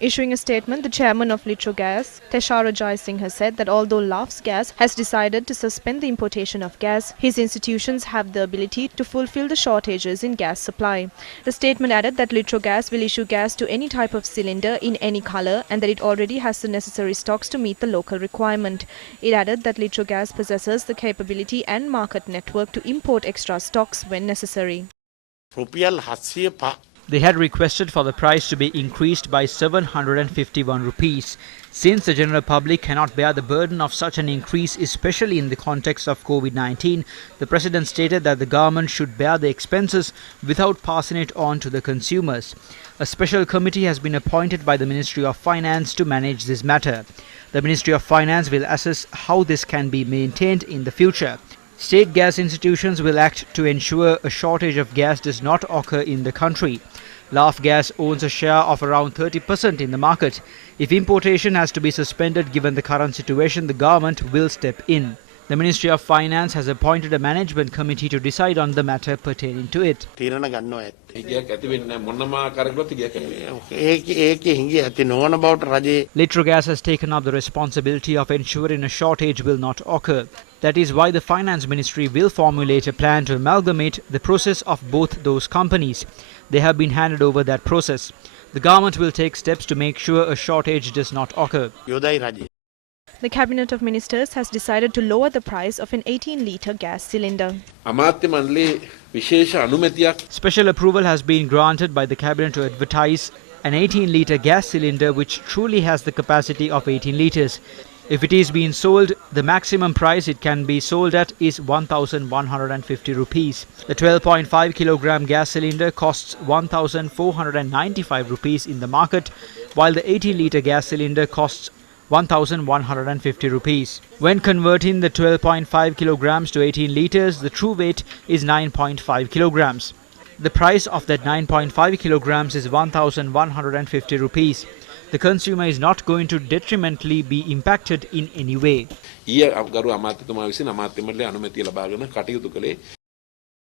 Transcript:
Issuing a statement, the chairman of Litrogas, Teshara Jai Singh, has said that although LAF's Gas has decided to suspend the importation of gas, his institutions have the ability to fulfill the shortages in gas supply. The statement added that Litrogas will issue gas to any type of cylinder in any color and that it already has the necessary stocks to meet the local requirement. It added that Litrogas possesses the capability and market network to import extra stocks when necessary. They had requested for the price to be increased by 751 rupees. Since the general public cannot bear the burden of such an increase, especially in the context of COVID-19, the President stated that the government should bear the expenses without passing it on to the consumers. A special committee has been appointed by the Ministry of Finance to manage this matter. The Ministry of Finance will assess how this can be maintained in the future. State gas institutions will act to ensure a shortage of gas does not occur in the country. LAF Gas owns a share of around 30% in the market. If importation has to be suspended given the current situation, the government will step in. The Ministry of Finance has appointed a management committee to decide on the matter pertaining to it. Litrogas has taken up the responsibility of ensuring a shortage will not occur. That is why the Finance Ministry will formulate a plan to amalgamate the process of both those companies. They have been handed over that process. The government will take steps to make sure a shortage does not occur. The Cabinet of Ministers has decided to lower the price of an 18-litre gas cylinder. Special approval has been granted by the Cabinet to advertise an 18-litre gas cylinder which truly has the capacity of 18 litres. If it is being sold, the maximum price it can be sold at is 1,150 rupees. The 12.5 kilogram gas cylinder costs 1,495 rupees in the market, while the 18-litre gas cylinder costs 1,150 rupees. When converting the 12.5 kilograms to 18 litres, the true weight is 9.5 kilograms. The price of that 9.5 kilograms is 1,150 rupees. The consumer is not going to detrimentally be impacted in any way.